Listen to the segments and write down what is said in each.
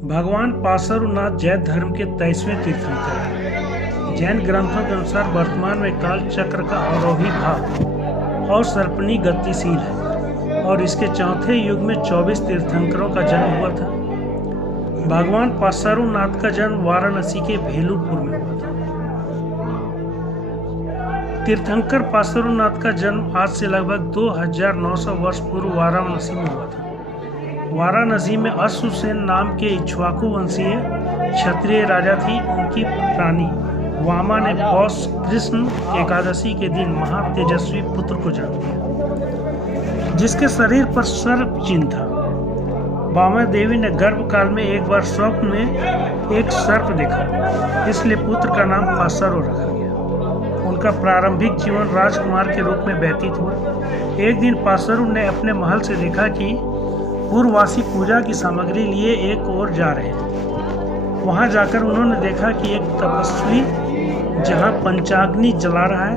भगवान पार्श्वनाथ जैन धर्म के 23वें तीर्थंकर हैं। जैन ग्रंथों के अनुसार वर्तमान में काल चक्र का आरोही भाग और सर्पणी गतिशील है और इसके चौथे युग में 24 तीर्थंकरों का जन्म हुआ था। भगवान पार्श्वनाथ का जन्म वाराणसी के भेलुरपुर में हुआ था। तीर्थंकर पार्श्वनाथ का जन्म आज से लगभग 2900 वर्ष पूर्व वाराणसी में हुआ था। वाराणसी में अश्वसेन नाम के इक्ष्वाकु वंशीय क्षत्रिय राजा थी। उनकी रानी वामा ने पौष कृष्ण एकादशी के दिन महातेजस्वी पुत्र को जन्म दिया, जिसके शरीर पर सर्प चिन्ह था। वामा देवी ने गर्भकाल में एक बार स्वप्न में एक सर्प देखा, इसलिए पुत्र का नाम पार्श्व रखा गया। उनका प्रारंभिक जीवन राजकुमार के रूप में व्यतीत हुआ। एक दिन पार्श्व ने अपने महल से देखा कि पूर्ववासी पूजा की सामग्री लिए एक ओर जा रहे हैं। वहां जाकर उन्होंने देखा कि एक तपस्वी जहां पंचाग्नि जला रहा है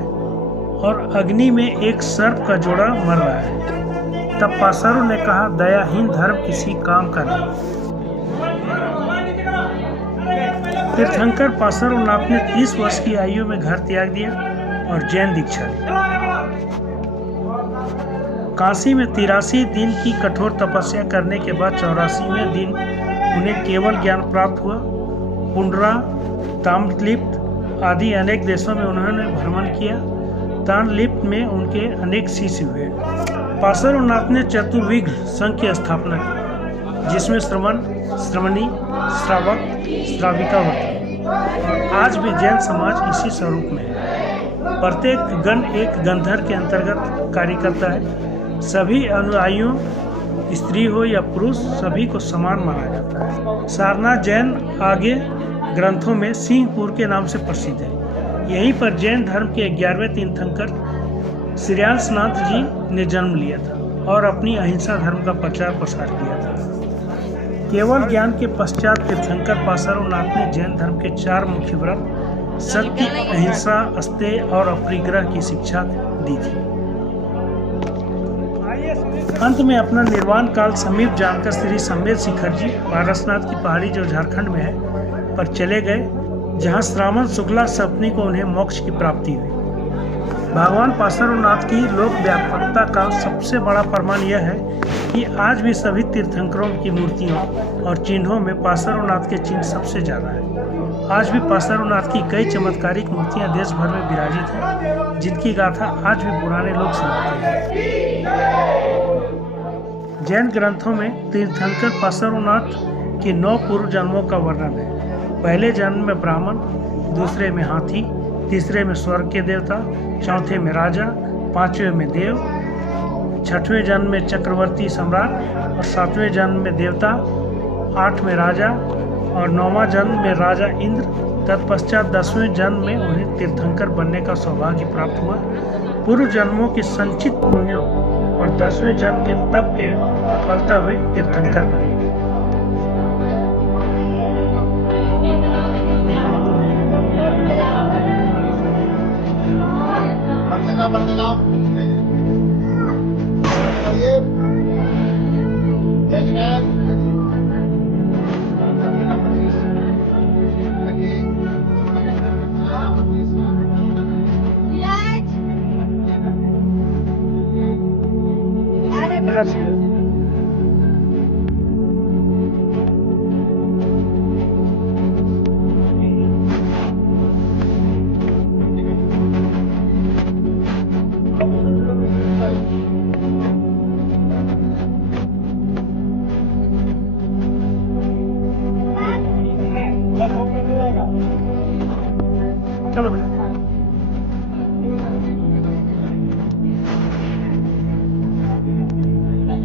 और अग्नि में एक सर्प का जोड़ा मर रहा है। तब पार्श्व ने कहा, दयाहीन धर्म किसी काम का नहीं। तीर्थंकर पार्श्वनाथ ने 30 वर्ष की आयु में घर त्याग दिया और जैन दीक्षा ली। काशी में 83 दिन की कठोर तपस्या करने के बाद 84वें दिन उन्हें केवल ज्ञान प्राप्त हुआ। पुंडरा, ताम्रलिप्त आदि अनेक देशों में उन्होंने भ्रमण किया। ताम्रलिप्त में उनके अनेक शिष्य हुए। पार्श्वनाथ ने चतुर्विघ्न संघ की स्थापना की, जिसमें श्रमण, श्रमणी, श्रावक, श्राविका होते हैं। आज भी जैन समाज इसी स्वरूप में है। प्रत्येक गण एक गंधर्व के अंतर्गत कार्य करता है। सभी अनुयायियों, स्त्री हो या पुरुष, सभी को समान माना जाता है। सारनाथ जैन आगे ग्रंथों में सिंहपुर के नाम से प्रसिद्ध है। यहीं पर जैन धर्म के 11वें तीर्थंकर श्रेयांसनाथ जी ने जन्म लिया था और अपनी अहिंसा धर्म का प्रचार प्रसार किया था। केवल ज्ञान के पश्चात तीर्थंकर पार्श्वनाथ ने जैन धर्म के 4 मुख्य व्रत सत्य, अहिंसा, अस्तेय और अपरिग्रह की शिक्षा दी थी। अंत में अपना निर्वाण काल समीप जानकर श्री सम्मेद शिखर जी पारसनाथ की पहाड़ी, जो झारखंड में है, पर चले गए, जहां श्रावण शुक्ला सप्तमी को उन्हें मोक्ष की प्राप्ति हुई। भगवान पार्श्वनाथ की लोक व्यापकता का सबसे बड़ा प्रमाण यह है कि आज भी सभी तीर्थंकरों की मूर्तियों और चिन्हों में पार्श्वनाथ के चिन्ह सबसे ज़्यादा है। आज भी पार्श्वनाथ की कई चमत्कारिक मूर्तियां देश भर में विराजित हैं, जिनकी गाथा आज भी पुराने लोग सुनाते हैं। जैन ग्रंथों में तीर्थंकर पार्श्वनाथ के 9 पूर्व जन्मों का वर्णन है। पहले जन्म में ब्राह्मण, दूसरे में हाथी, तीसरे में स्वर्ग के देवता, चौथे में राजा, 5वें में देव, 6वें जन्म में चक्रवर्ती सम्राट और 7वें जन्म में देवता, 8 में राजा और 9वां जन्म में राजा इंद्र। तत्पश्चात 10वें जन्म में उन्हें तीर्थंकर बनने का सौभाग्य प्राप्त हुआ। पूर्व जन्मों के संचित पुण्यों और 10वें जन्म के तप के फलता हुए तीर्थंकर बने। Gracias. चलो